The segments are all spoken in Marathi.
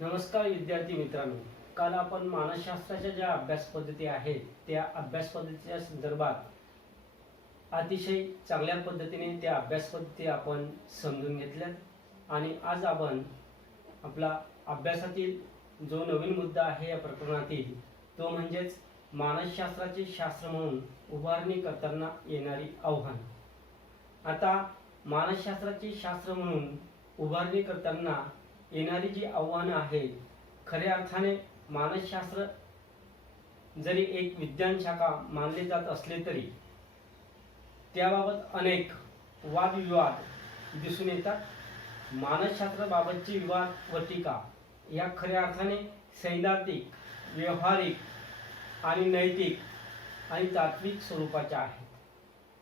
नमस्कार विद्यार्थी मित्रांनो, काल आपण मानसशास्त्राच्या ज्या अभ्यास पद्धती आहेत त्या अभ्यास पद्धतीच्या संदर्भात अतिशय चांगल्या पद्धतीने त्या अभ्यास पद्धती आपण समजून घेतल्यात आणि आज आपण आपला अभ्यासातील जो नवीन मुद्दा आहे या प्रकरणातील तो म्हणजेच मानसशास्त्राचे शास्त्र म्हणून उभारणी करताना येणारी आव्हान. आता मानसशास्त्राचे शास्त्र म्हणून उभारणी करताना येणारी जी आव्हानं आहेत, खऱ्या अर्थाने मानसशास्त्र जरी एक विज्ञान शाखा मानले जात असले तरी त्याबाबत अनेक वादविवाद दिसून येतात. मानसशास्त्राबाबतचे विवाद व टीका या खऱ्या अर्थाने सैद्धांतिक, व्यावहारिक आणि नैतिक आणि तात्विक स्वरूपाच्या आहेत.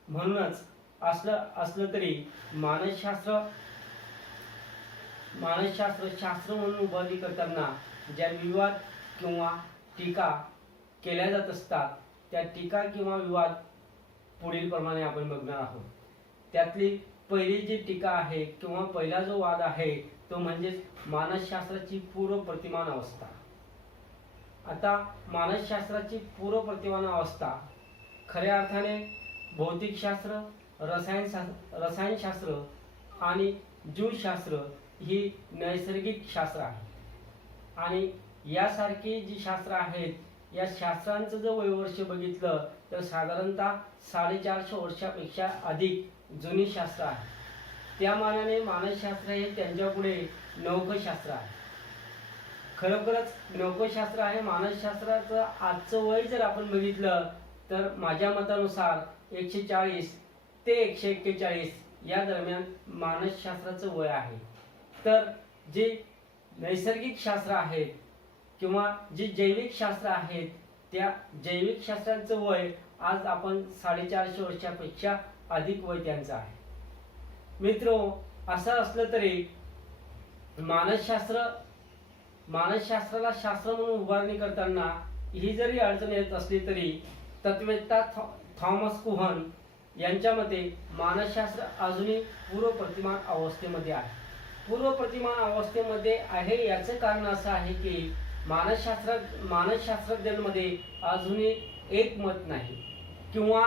म्हणूनच असलं तरी मानसशास्त्र शास्त्र म्हणून उभारणी करताना ज्या विवाद किंवा टीका केल्या जात असतात त्या टीका किंवा विवाद पुढील प्रमाणे आपण बघणार आहोत. त्यातली पहिली जी टीका आहे किंवा पहिला जो वाद आहे तो म्हणजे मानसशास्त्राची पूर्व प्रतिमान अवस्था. आता मानसशास्त्राची पूर्व प्रतिमान अवस्था खऱ्या अर्थाने भौतिकशास्त्र, रसायनशास्त्र आणि जीवशास्त्र ही नैसर्गिक शास्त्र आहे आणि यासारखी जी शास्त्र आहेत या शास्त्रांचं जर वयवर्ष बघितलं तर साधारणतः 450 वर्षापेक्षा अधिक जुनी शास्त्र आहे. त्या मानाने मानसशास्त्र हे त्यांच्यापुढे नौकशास्त्र आहे. खरोखरच नौकशास्त्र आहे. मानसशास्त्राचं आजचं वय जर आपण बघितलं तर माझ्या मतानुसार 140 ते 141 या दरम्यान मानसशास्त्राचं वय आहे. तर जे नैसर्गिक शास्त्र आहेत किंवा जे जैविक शास्त्र आहेत त्या जैविक शास्त्रांचं वय आज आपण 450 वर्षापेक्षा अधिक वय त्यांचं आहे. मित्रो, असं असलं तरी मानसशास्त्राला शास्त्र म्हणून उभारणी करताना ही जरी अडचण येत असली तरी तत्ववेत्ता थॉमस कुहन यांच्या मते मानसशास्त्र अजूनही पूर्व प्रतिमान अवस्थेमध्ये आहे. पूर्व प्रतिमान अवस्थेमध्ये आहे याचं कारण असं आहे की मानसशास्त्रज्ञांमध्ये अजूनही एकमत नाही किंवा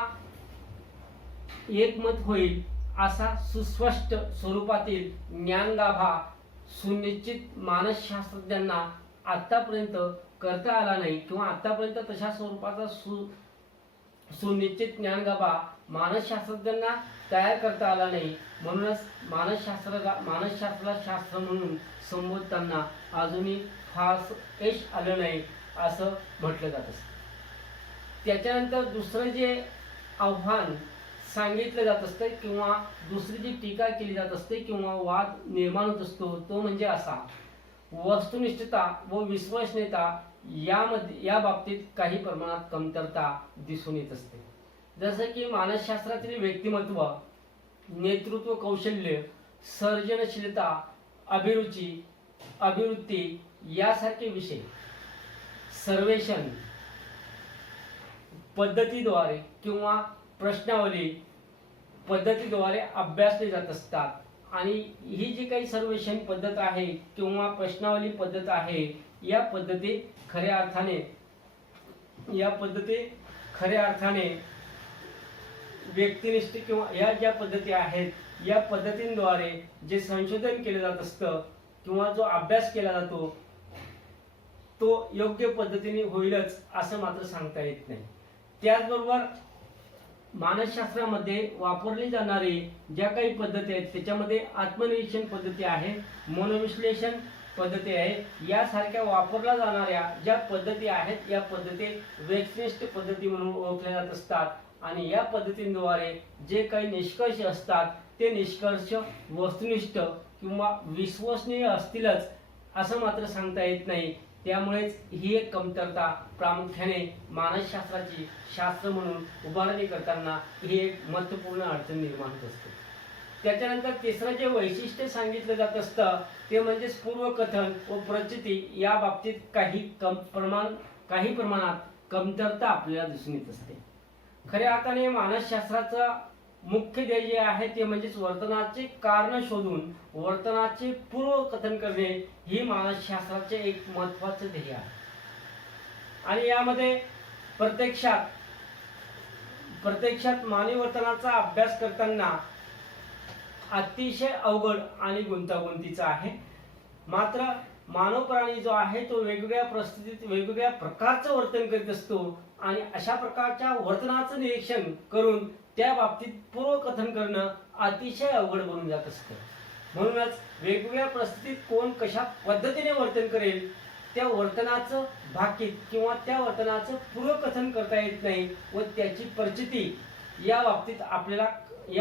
एकमत होईल असा सुस्पष्ट स्वरूपातील ज्ञानगाभा सुनिश्चित मानसशास्त्रज्ञांना आतापर्यंत करता आला नाही किंवा आतापर्यंत तशा स्वरूपाचा सुनिश्चित ज्ञानगाभा मानसशास्त्रज्ञांना तयार करता आला नाही. म्हणूनच मानसशास्त्राला शास्त्र म्हणून संबोधताना अजूनही फार यश आलं नाही असं म्हटलं जात असतं. त्याच्यानंतर दुसरं जे आव्हान सांगितलं जात असतं किंवा दुसरी जी टीका केली जात असते किंवा वाद निर्माण होत असतो तो म्हणजे असा: वस्तुनिष्ठता व विश्वसनीयता या बाबतीत काही प्रमाणात कमतरता दिसून येत असते. जसं की मानसशास्त्रातील व्यक्तिमत्व, नेतृत्व कौशल्य, सर्जनशीलता, अभिवृत्ती यासारखे विषय सर्वेक्षण पद्धतीद्वारे किंवा प्रश्नावली पद्धतीद्वारे अभ्यासले जात असतात. आणि ही जी काही सर्वेक्षण पद्धत आहे किंवा प्रश्नावली पद्धत आहे या पद्धती खऱ्या अर्थाने व्यक्तिनिष्ठ किंवा या ज्या पद्धती आहेत या पद्धतींद्वारे जे संशोधन केलं जात असतं किंवा जो अभ्यास केला जातो तो योग्य पद्धतीने होईलच असं मात्र सांगता येत नाही. त्याचबरोबर मानसशास्त्रामध्ये वापरली जाणारी ज्या काही पद्धती आहेत त्याच्यामध्ये आत्मनिरीक्षण पद्धती आहे, मनोविश्लेषण पद्धती आहे. यासारख्या वापरल्या जाणाऱ्या ज्या पद्धती आहेत या पद्धती व्यक्तिनिष्ठ पद्धती म्हणून ओळखल्या जात असतात आणि या पद्धतींद्वारे जे काही निष्कर्ष असतात ते निष्कर्ष वस्तुनिष्ठ किंवा विश्वसनीय असतीलच असं मात्र सांगता येत नाही. त्यामुळेच ही एक कमतरता प्रामुख्याने मानसशास्त्राची शास्त्र म्हणून उभारणी करताना ही एक महत्त्वपूर्ण अडचण निर्माण होत असते. त्याच्यानंतर तिसरं जे वैशिष्ट्य सांगितलं जात असतं ते म्हणजे पूर्वकथन व प्रचिती या बाबतीत काही प्रमाणात कमतरता आपल्याला दिसून येत असते. खऱ्या अर्थाने मानसशास्त्राचा मुख्य ध्येय जे आहे ते म्हणजेच वर्तनाचे कारण शोधून वर्तनाचे पूर्वकथन करणे ही मानसशास्त्राचे एक महत्त्वाचे ध्येय आहे. आणि यामध्ये प्रत्यक्षात मानवी वर्तनाचा अभ्यास करताना अतिशय अवघड आणि गुंतागुंतीचा आहे. मात्र मानव प्राणी जो आहे तो वेगवेगळ्या परिस्थितीत वेगवेगळ्या प्रकारचं वर्तन करीत असतो आणि अशा प्रकारच्या वर्तनाचं निरीक्षण करून त्या बाबतीत पूर्वकथन करणं अतिशय अवघड बनून जात असतं. म्हणूनच वेगवेगळ्या परिस्थितीत कोण कशा पद्धतीने वर्तन करेल त्या वर्तनाचं भाकीत किंवा त्या वर्तनाचं पूर्वकथन करता येत नाही व त्याची परिस्थिती या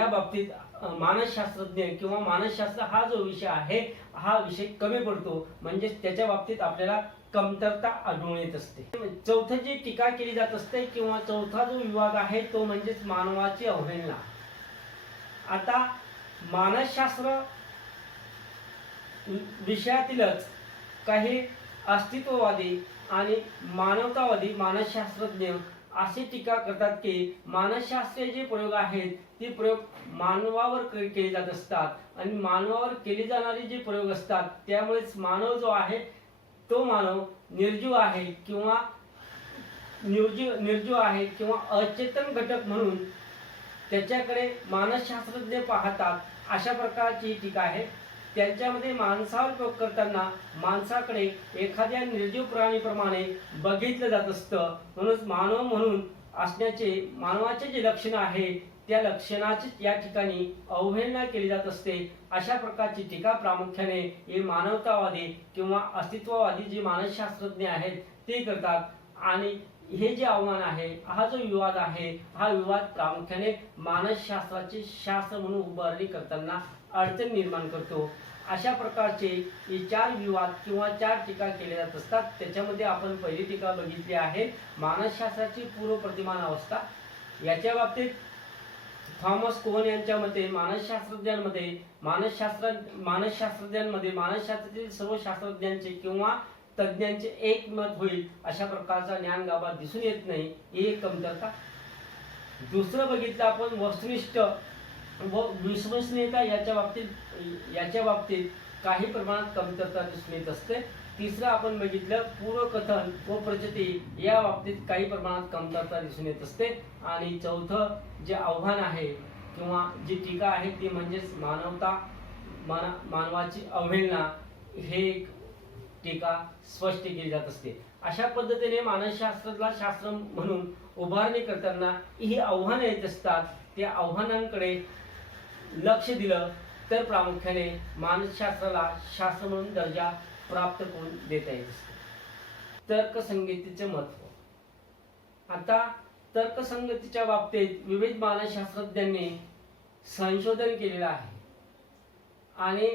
बाबतीत मानसशास्त्रज्ञ किंवा मानसशास्त्र हा जो विषय आहे हा विषय कमी पडतो. म्हणजे त्याच्या बाबतीत आपल्याला कमतरता आढळून येत असते. चौथं जी टीका केली जात असते किंवा चौथा जो विभाग आहे तो म्हणजेच मानवाची अवहेलना. आता मानसशास्त्र विषयातीलच काही अस्तित्ववादी आणि मानवतावादी मानसशास्त्रज्ञ अशी टीका करतात की मानसशास्त्रीय जे प्रयोग आहेत ते प्रयोग मानवावर केले जात असतात आणि मानवावर केले जाणारे जे प्रयोग असतात त्यामुळेच मानव जो आहे तो मानव निर्जीव आहे किंवा अचेतन घटक म्हणून त्याच्याकडे मानसशास्त्रज्ञ पाहतात. अशा प्रकारची टीका आहे. त्यांच्यामध्ये माणसावर प्रयोग करताना माणसाकडे एखाद्या निर्जीव प्राणीप्रमाणे बघितलं जात असतं. म्हणूनच मानव म्हणून असण्याचे मानवाचे जे लक्षण आहे त्या लक्षणाची या ठिकाणी अवहेलना केली जात असते. अशा प्रकारची टीका प्रामुख्याने हे मानवतावादी किंवा अस्तित्ववादी जे मानसशास्त्रज्ञ आहेत ते करतात. आणि हे जे आव्हान आहे हा जो विवाद आहे हा विवाद प्रामुख्याने मानसशास्त्राचे शास्त्र म्हणून उभारणी करताना अडचण निर्माण करतो. अशा प्रकारचे हे 4 विवाद किंवा 4 टीका केल्या जात असतात. त्याच्यामध्ये आपण पहिली टीका बघितली आहे मानसशास्त्राची पूर्वप्रतिमान अवस्था. याच्या बाबतीत थॉमस कोहन यांच्या मते मानसशास्त्रातील सर्व शास्त्रज्ञांचे किंवा तज्ञांचे एक मत होईल अशा प्रकारचा ज्ञानगाभा दिसून येत नाही ही एक कमतरता. दुसरं बघितलं आपण वस्तुनिष्ठ व विश्वसनीयता याच्या बाबतीत काही प्रमाणात कमतरता दिसून येत असते. तिसरं आपण बघितलं पूर्वकथन व प्रचिती या बाबतीत काही प्रमाणात कमतरता दिसून येत असते. आणि चौथं जे आव्हान आहे किंवा जी टीका आहे ती म्हणजेच मानवाची अवहेलना हे एक टीका स्पष्ट केली जात असते. अशा पद्धतीने मानसशास्त्राला शास्त्र म्हणून उभारणी करताना ही आव्हाने येत असतात. त्या आव्हानांकडे लक्ष दिलं तर प्रामुख्याने मानसशास्त्राला शास्त्र म्हणून दर्जा प्राप्त करून देता येत असते. तर्कसंगतीचे महत्त्व. आता तर्कसंगतीच्या बाबतीत विविध मानसशास्त्रज्ञांनी संशोधन केलेलं आहे आणि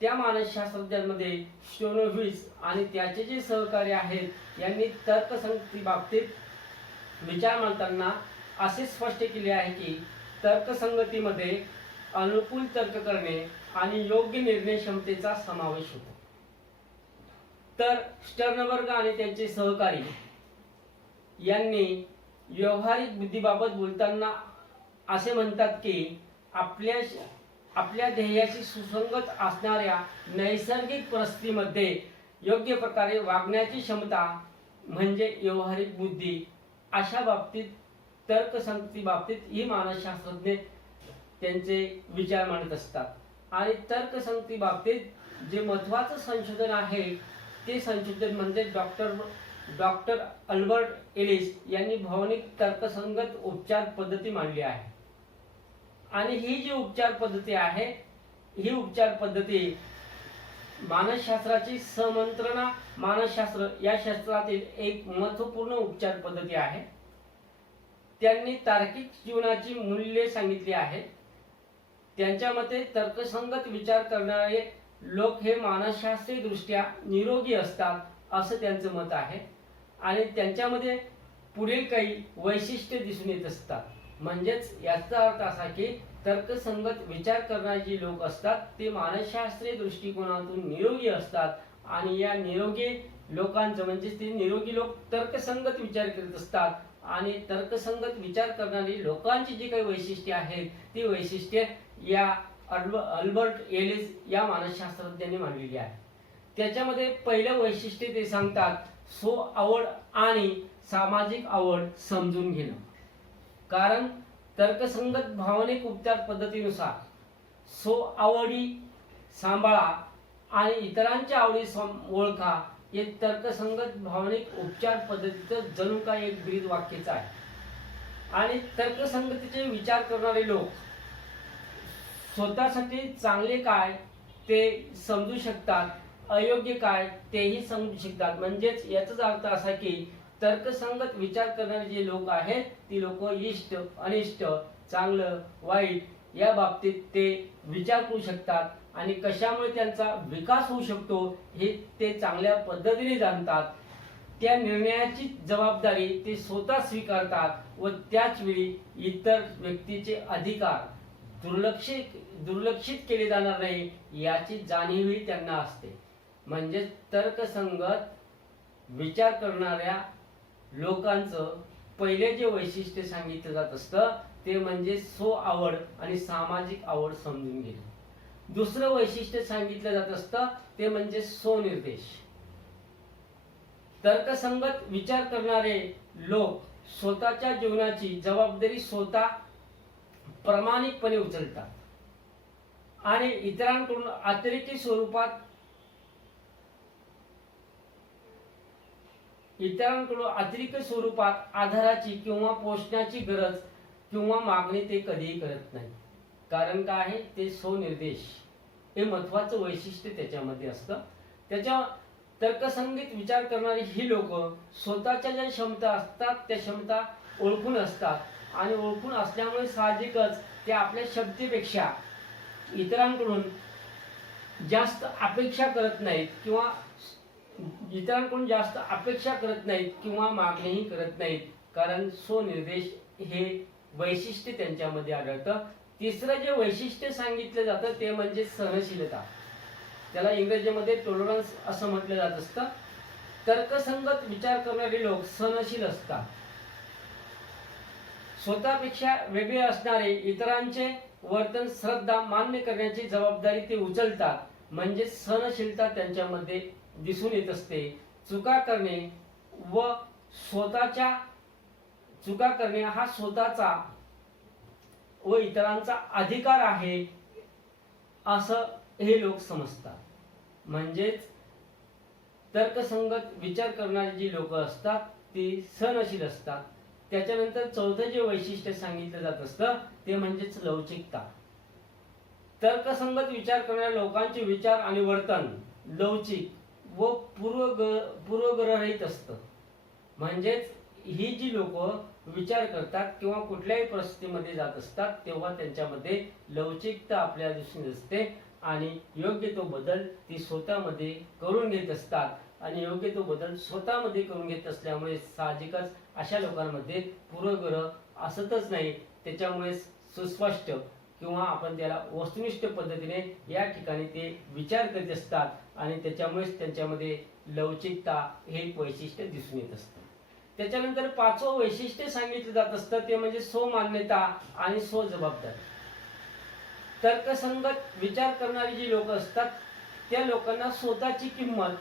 त्या मानसशास्त्रज्ञांमध्ये स्टोनोव्हिच आणि त्याचे जे सहकारी आहेत यांनी तर्कसंगती बाबतीत विचार मांडताना असे स्पष्ट केले आहे की तर्कसंगतीमध्ये अनुकूल तर्क करणे आणि योग्य निर्णय क्षमतेचा समावेश होतो. तर स्टर्नबर्ग आणि त्यांचे सहकारी यांनी व्यावहारिक बुद्धीबाबत बोलताना असे म्हणतात की आपल्या ध्येयाशी सुसंगत असणाऱ्या नैसर्गिक परिस्थितीमध्ये योग्य प्रकारे वागण्याची क्षमता म्हणजे व्यावहारिक बुद्धी. अशा बाबतीत तर्कसंगती बाबतीत ही मानसशास्त्रज्ञ त्यांचे विचार मांडत असतात. आणि तर्कसंगती बाबतीत जे महत्त्वाचं संशोधन आहे ते संशोधन म्हणजे डॉक्टर अल्बर्ट एलिस यांनी भावनिक तर्कसंगत उपचार पद्धती मांडली आहे. आणि ही जी उपचार पद्धती आहे ही उपचार पद्धती मानसशास्त्राची समंत्रणा मानसशास्त्र या शास्त्रातील एक महत्त्वपूर्ण उपचार पद्धती आहे. त्यांनी तार्किक जीवनाची मूल्ये सांगितली आहेत. त्यांच्या मते तर्कसंगत विचार करणारे लोक हे मानसशास्त्रीय दृष्ट्या निरोगी असतात असं त्यांचं मत आहे. आणि त्यांच्यामध्ये पुढील काही वैशिष्ट्ये दिसून येत असतात. म्हणजेच याचा अर्थ असा की तर्कसंगत विचार करणारे जे लोक असतात ते मानसशास्त्रीय दृष्टिकोनातून निरोगी असतात. आणि या निरोगी लोकांचं म्हणजे ते निरोगी लोक तर्कसंगत विचार करत असतात आणि तर्कसंगत विचार करणारी लोकांची जी काही वैशिष्ट्ये आहेत ती वैशिष्ट्ये या अल्बर्ट एलिस या मानसशास्त्रज्ञांनी मांडलेली आहे. त्याच्यामध्ये पहिलं वैशिष्ट्य ते सांगतात सो आवड आणि सामाजिक आवड समजून घेणं. कारण तर्कसंगत भावनिक उपचार पद्धतीनुसार सो आवडी सांभाळा आणि इतरांच्या आवडी ओळखा हे तर्कसंगत भावनिक उपचार पद्धतीचं जणू काय एक ब्रीद वाक्यच आहे. आणि तर्कसंगतीचे विचार करणारे लोक स्वतःसाठी चांगले काय ते समजू शकतात, अयोग्य काय तेही समजू शकतात. म्हणजेच याचाच अर्थ असा की तर्कसंगत विचार करणारे जे लोक आहेत ती लोक इष्ट अनिष्ट चांगलं वाईट या बाबतीत ते विचार करू शकतात आणि कशामुळे त्यांचा विकास होऊ शकतो हे ते चांगल्या पद्धतीने जाणतात. त्या निर्णयाची जबाबदारी ते स्वतः स्वीकारतात व त्याच वेळी इतर व्यक्तीचे अधिकार दुर्लक्षित केले जाणार नाही याची जाणीवही त्यांना असते. म्हणजे तर्कसंगत विचार करणाऱ्या लोकांचं पहिले जे वैशिष्ट्य सांगितलं जात असतं ते म्हणजे सो आवड आणि सामाजिक आवड समजून घेणे. दुसरं वैशिष्ट्य सांगितलं जात असतं ते म्हणजे स्वनिर्देश. तर्कसंगत विचार करणारे लोक स्वतःच्या जीवनाची जबाबदारी स्वतः प्रामाणिकपणे उचलतात आणि इतरांकडून अतिरेकी स्वरूपात आधाराची किंवा पोषणाची गरज किंवा मागणी ते कधीही करत नाही. कारण काय आहे ते स्वनिर्देश हे महत्वाचं वैशिष्ट्य त्याच्यामध्ये असतं. त्याच्या तर्कसंगत विचार करणारी ही लोक स्वतःच्या ज्या क्षमता असतात त्या क्षमता ओळखून असतात आणि ओळखून असल्यामुळे साहजिकच ते आपल्या क्षमतेपेक्षा इतरांकडून जास्त अपेक्षा करत नाहीत किंवा मागणीही करत नाहीत. कारण स्वनिर्देश हे वैशिष्ट्य त्यांच्यामध्ये आढळतं. तिसरं जे वैशिष्ट्य सांगितलं जातं ते म्हणजे सहनशीलता. त्याला इंग्रजीमध्ये टॉलरन्स असं म्हटलं जात असतं. तर्कसंगत विचार करणारे लोक सहनशील असतात. स्वतःपेक्षा वेगळे असणारे इतरांचे वर्तन श्रद्धा मान्य करण्याची जबाबदारी ते उचलतात. म्हणजे सहनशीलता त्यांच्यामध्ये दिसून येत असते. चुका करणे हा स्वतःचा व इतरांचा अधिकार आहे असं हे लोक समजतात. म्हणजेच तर्कसंगत विचार करणारी जी लोक असतात ती सहनशील असतात. त्याच्यानंतर चौथं जे वैशिष्ट्य सांगितलं जात असतं ते म्हणजेच लवचिकता. तर्कसंगत विचार करणाऱ्या लोकांचे विचार आणि वर्तन लवचिक व पूर्वग्रहित असतं. म्हणजेच ही जी लोक विचार करतात किंवा कुठल्याही परिस्थितीमध्ये जात असतात तेव्हा त्यांच्यामध्ये लवचिकता आपल्याला दिसून असते आणि योग्य तो बदल ती स्वतःमध्ये करून घेत असतात आणि योग्य तो बदल स्वतःमध्ये करून घेत असल्यामुळे साहजिकच अशा लोकांमध्ये पूर्वग्रह असतच नाही. त्याच्यामुळे सुस्पष्ट किंवा आपण त्याला वस्तुनिष्ठ पद्धतीने या ठिकाणी ते विचार करीत असतात आणि त्याच्यामुळेच त्यांच्यामध्ये लवचिकता हे एक वैशिष्ट्य दिसून येत असतं. त्याच्यानंतर पाचवं वैशिष्ट्य सांगितलं जात असतं ते म्हणजे स्वमान्यता आणि स्वजबाबदारी. तर्कसंगत विचार करणारी जी लोक असतात त्या लोकांना स्वतःची किंमत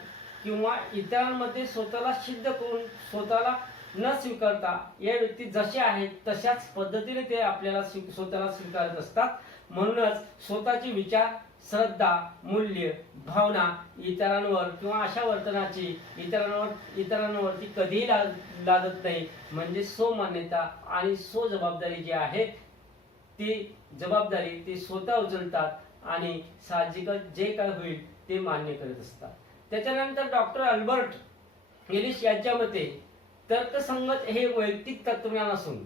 किंवा इतरांमध्ये स्वतःला सिद्ध करून स्वतःला न स्वीकारता या व्यक्ती जसे आहेत तशाच पद्धतीने ते आपल्याला स्वतःला स्वीकारत असतात. म्हणूनच स्वतःचे विचार श्रद्धा मूल्य भावना इतरांवर किंवा अशा वर्तनाची इतरांवरती कधीही लादत नाही. म्हणजे स्वमान्यता आणि स्वजबाबदारी जी आहे ती जबाबदारी ते स्वतः उचलतात आणि साहजिकच जे काय होईल ते मान्य करत असतात. त्याच्यानंतर डॉक्टर अल्बर्ट एलिस यांच्या मते तर्कसंगत हे वैयक्तिक तत्वज्ञान असून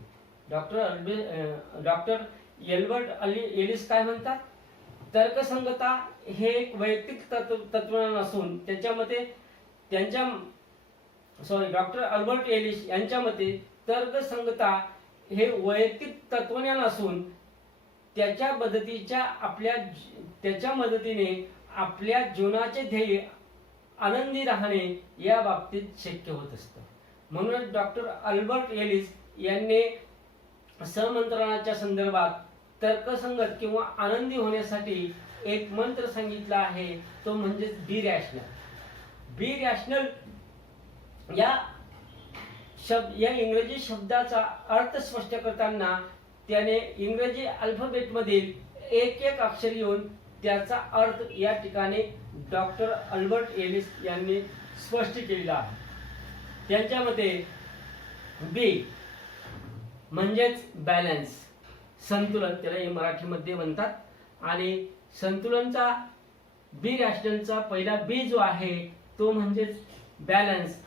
डॉक्टर एल्बर्ट एलिस काय म्हणतात तर्कसंगता हे एक वैयक्तिक तत्वज्ञान असून डॉक्टर अल्बर्ट एलिस यांच्या मते तर्कसंगता हे वैयक्तिक तत्वज्ञान असून त्याच्या मदतीने आपल्या जीवनाचे ध्येय आनंदी राहणे या बाबतीत शक्य होत असतं. म्हणून डॉक्टर अल्बर्ट एलिस यांनी सहमंत्रणाच्या संदर्भात तर्कसंगत किंवा आनंदी होण्यासाठी एक मंत्र सांगितला आहे, तो म्हणजे बी रॅशनल. बी रॅशनल या इंग्रजी शब्दाचा अर्थ स्पष्ट करताना त्याने इंग्रजी अल्फाबेट मधील एक एक अक्षर येऊन त्याचा अर्थ या ठिकाणी डॉक्टर अल्बर्ट एलिस यांनी स्पष्ट केलेला आहे. त्यांच्या मते बी म्हणजेच बॅलन्स, संतुलन, त्याला मराठीमध्ये म्हणतात. आणि संतुलनचा बी रॅशनलचा पहिला बी जो आहे तो म्हणजेच बॅलन्स,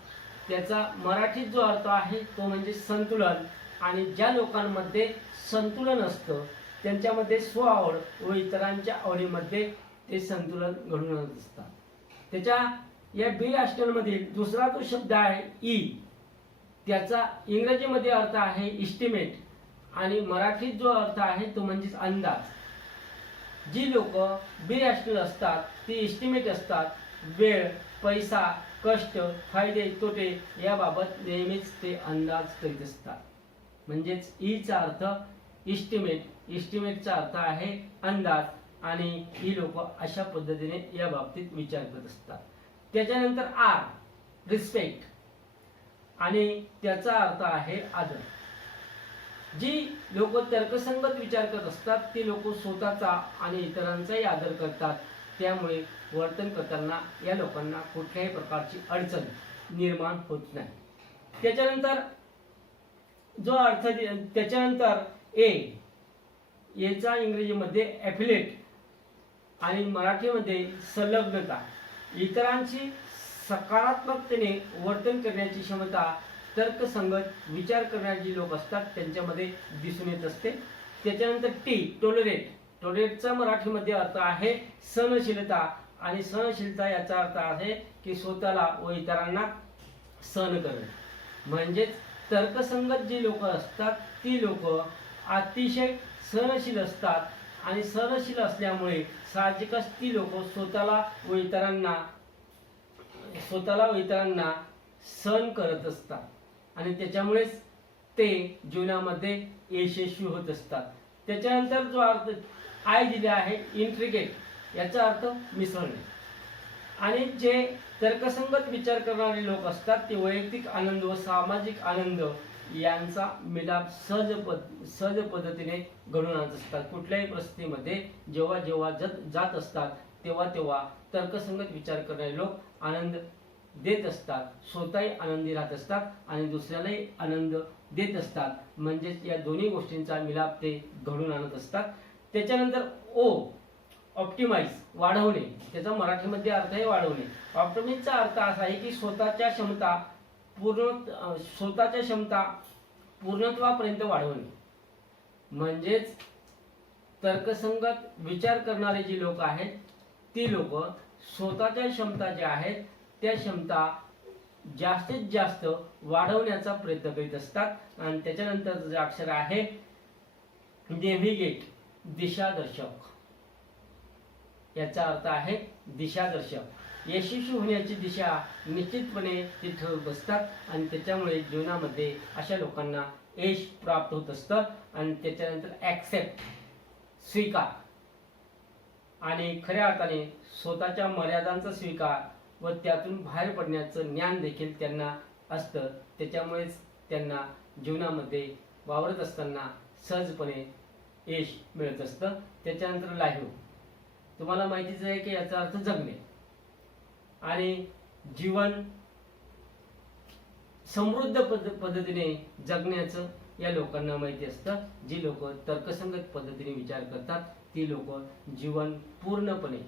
त्याचा मराठीत जो अर्थ आहे तो म्हणजे संतुलन. आणि ज्या लोकांमध्ये संतुलन असतं त्यांच्यामध्ये स्वआवड व इतरांच्या आवडीमध्ये ते संतुलन घडून आणत असतात. त्याच्या या बी रॅशनल मधील दुसरा जो शब्द आहे ई, त्याचा इंग्रजीमध्ये अर्थ आहे इस्टिमेट आणि मराठीत जो अर्थ आहे तो म्हणजेच अंदाज. जी लोक बी रॅशनल असतात ती इस्टिमेट असतात. वेळ, पैसा, कष्ट, फायदे, तोटे याबाबत नेहमीच ते अंदाज करीत असतात. म्हणजेच ईचा अर्थ इस्टिमेट, इस्टिमेटचा अर्थ आहे अंदाज आणि ही लोक अशा पद्धतीने या बाबतीत विचार करत असतात. त्याच्यानंतर आर, रिस्पेक्ट आणि त्याचा अर्थ आहे आदर. जी लोक तर्कसंगत विचार करत असतात ती लोक स्वतःचा आणि इतरांचाही आदर करतात. त्यामुळे वर्तन करताना या लोकांना कुठल्याही प्रकारची अडचण निर्माण होत नाही. त्याच्यानंतर जो अर्थ, त्याच्यानंतर ए, याचा इंग्रजीमध्ये ॲफिलेट आणि मराठीमध्ये संलग्नता. इतरांची सकारात्मकतेने वर्तन करण्याची क्षमता तर्कसंगत विचार करणारे लोक असतात त्यांच्यामध्ये दिसून येत असते. त्याच्यानंतर टी, टॉलरेट. टॉलरेटचा मराठीमध्ये अर्थ आहे सहनशीलता आणि सहनशीलता याचा अर्थ आहे की स्वतःला व इतरांना सहन करणे. म्हणजेच तर्कसंगत जी लोक असतात ती लोक अतिशय सहनशील असतात आणि सहनशील असल्यामुळे साहजिकच ती लोक स्वतःला व इतरांना सहन करत असतात आणि त्याच्यामुळेच ते जीवनामध्ये यशस्वी होत असतात. त्याच्यानंतर जो अर्थ आय दिला आहे इंट्रिकेट, याचा अर्थ मिसळणे. आणि जे तर्कसंगत विचार करणारे लोक असतात ते वैयक्तिक आनंद व सामाजिक आनंद यांचा मिलाप सहज पद्धतीने घडून आणत असतात. कुठल्याही परिस्थितीमध्ये जेव्हा जात असतात तेव्हा तर्कसंगत विचार करणारे लोक आनंद देत असतात, स्वतःही आनंदी राहत असतात आणि दुसऱ्यालाही आनंद देत असतात. म्हणजेच या दोन्ही गोष्टींचा मिलाप ते घडून आणत असतात. त्याच्यानंतर ओ, ऑप्टिमाइज, वाढवणे. त्याचा मराठीमध्ये अर्थ आहे वाढवणे. ऑप्टिमाइजचा अर्थ असा आहे की स्वतःच्या क्षमता पूर्णत्वापर्यंत वाढवणे. म्हणजेच तर्कसंगत विचार करणारे जी लोक आहेत ती लोक स्वतःच्या क्षमता ज्या आहेत त्या क्षमता जास्तीत जास्त वाढवण्याचा प्रयत्न करीत असतात. आणि त्याच्यानंतर जे अक्षर आहे नेव्हिगेट, दिशादर्शक. याचा अर्थ आहे दिशादर्शक. यशस्वी होण्याची दिशा निश्चितपणे ते ठरवत असतात आणि त्याच्यामुळे जीवनामध्ये अशा लोकांना यश प्राप्त होत असतं. आणि त्याच्यानंतर ॲक्सेप्ट, स्वीकार आणि खऱ्या अर्थाने स्वतःच्या मर्यादांचा स्वीकार व त्यातून बाहेर पडण्याचं ज्ञान देखील त्यांना असतं. त्याच्यामुळेच त्यांना जीवनामध्ये वावरत असताना सहजपणे यश मिळत असतं. त्याच्यानंतर लाईव्ह, तुम्हाला माहितीच आहे की याचा अर्थ जगणे आणि जीवन समृद्ध पद्धतीने जगण्याचं या लोकांना माहिती असतं. जी लोक तर्कसंगत पद्धतीने विचार करतात ती लोक जीवन पूर्णपणे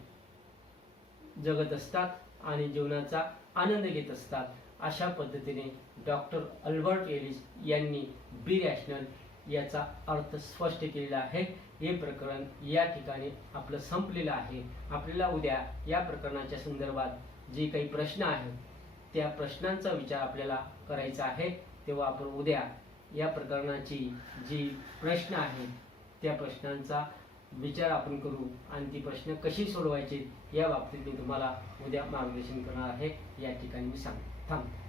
जगत असतात आणि जीवनाचा आनंद घेत असतात. अशा पद्धतीने डॉक्टर अल्बर्ट एलिस यांनी बी रॅशनल याचा अर्थ स्पष्ट केलेला आहे. हे प्रकरण या ठिकाणी आपलं संपलेलं आहे. आपल्याला उद्या या प्रकरणाच्या संदर्भात जे काही प्रश्न आहेत त्या प्रश्नांचा विचार आपल्याला करायचा आहे. तेव्हा आपण उद्या या प्रकरणाची जी प्रश्न आहेत त्या प्रश्नांचा विचार आपण करू आणि ती प्रश्न कशी सोडवायची या बाबतीत मी तुम्हाला उद्या मार्गदर्शन करणार आहे. या ठिकाणी मी थांबतो.